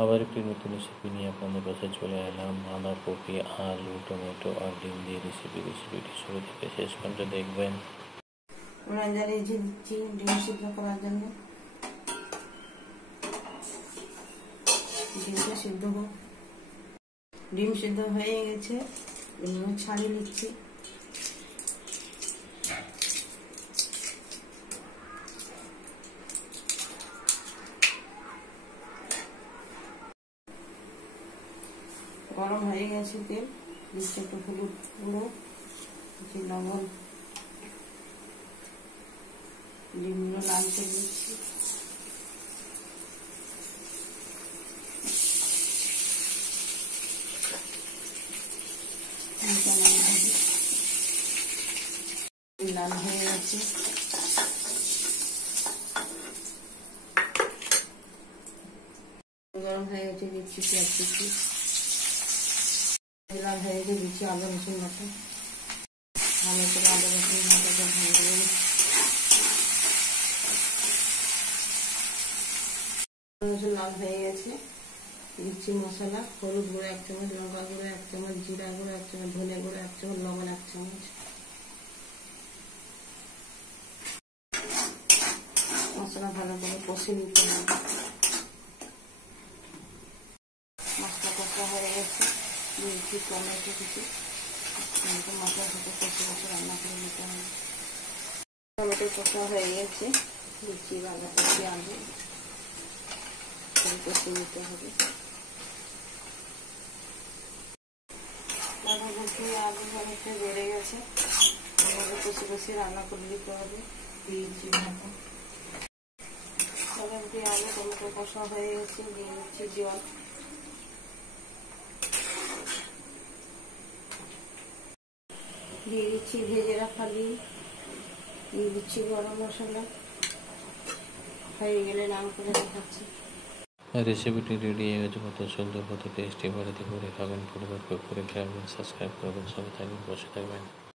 আবার একটি নতুন রেসিপি নিয়ে আপনাদের কাছে চলে এলাম। বাঁধাকপি, আলু, টমেটো আর ডিম দিয়ে রেসিপিটি শুরু থেকে শেষ পর্যন্ত দেখবেন। জ্বালিয়ে দিচ্ছি ডিম সিদ্ধ করার জন্য। ডিমটা সিদ্ধ হোক। ডিম সিদ্ধ হয়ে গেছে, ছাড়িয়ে নিচ্ছি। গরম হয়ে গেছে তেল, দিচ্ছি একটু হলুদ গুঁড়ো, দিচ্ছি লবণ, ডিমগুলো লালচে দিচ্ছি। লাল হয়ে গেছে, গরম হয়ে গেছে, দিচ্ছি পেঁয়াজ কুচি। লাল হয়ে গেছে, দিচ্ছি আদা রসুন বাটা। ভালো করে আদা রসুন বাটাটা ভেঙে রসুন লাল হয়ে গেছে, দিচ্ছি মশলা। হলুদ গুঁড়ো 1 চামচ, লঙ্কা গুঁড়ো 1 চামচ, জিরা গুঁড়ো 1 চামচ, ধনে গুঁড়ো 1 চামচ, লবণ 1 চামচ। মশলা ভালো করে কষে নিতে হবে। মশলা কষা হয়ে গেছে, দিচ্ছি টমেটো কুচি। মশলার সাথে কষে কষে রান্না করে নিতে হবে। টমেটো কষা হয়ে গেছে, দিচ্ছি বাঁধাকপি, আলু কষে নিতে হবে। বাঁধাকপি আলু অনেকটা বেড়ে গেছে, এভাবে কষে কষে রান্না করে দিতে হবে। দিয়েছি ঢাকা। বাঁধাকপি আলু টমেটো কষা হয়ে গেছে, দিয়ে দিচ্ছি জল। দিয়ে দিচ্ছি ভেজে রাখা ডিম, দিয়ে দিচ্ছি গরম মশলা। হয়ে গেলে নাম করে দেখাচ্ছি। রেসিপিটি রেডি হয়ে গেছে। কত সুন্দর, কত টেস্টি। বাড়িতে করে খাবেন, পরিবারকে করে খাবেন। সাবস্ক্রাইব করবেন, সবাই থাকবেন, বসে থাকবেন।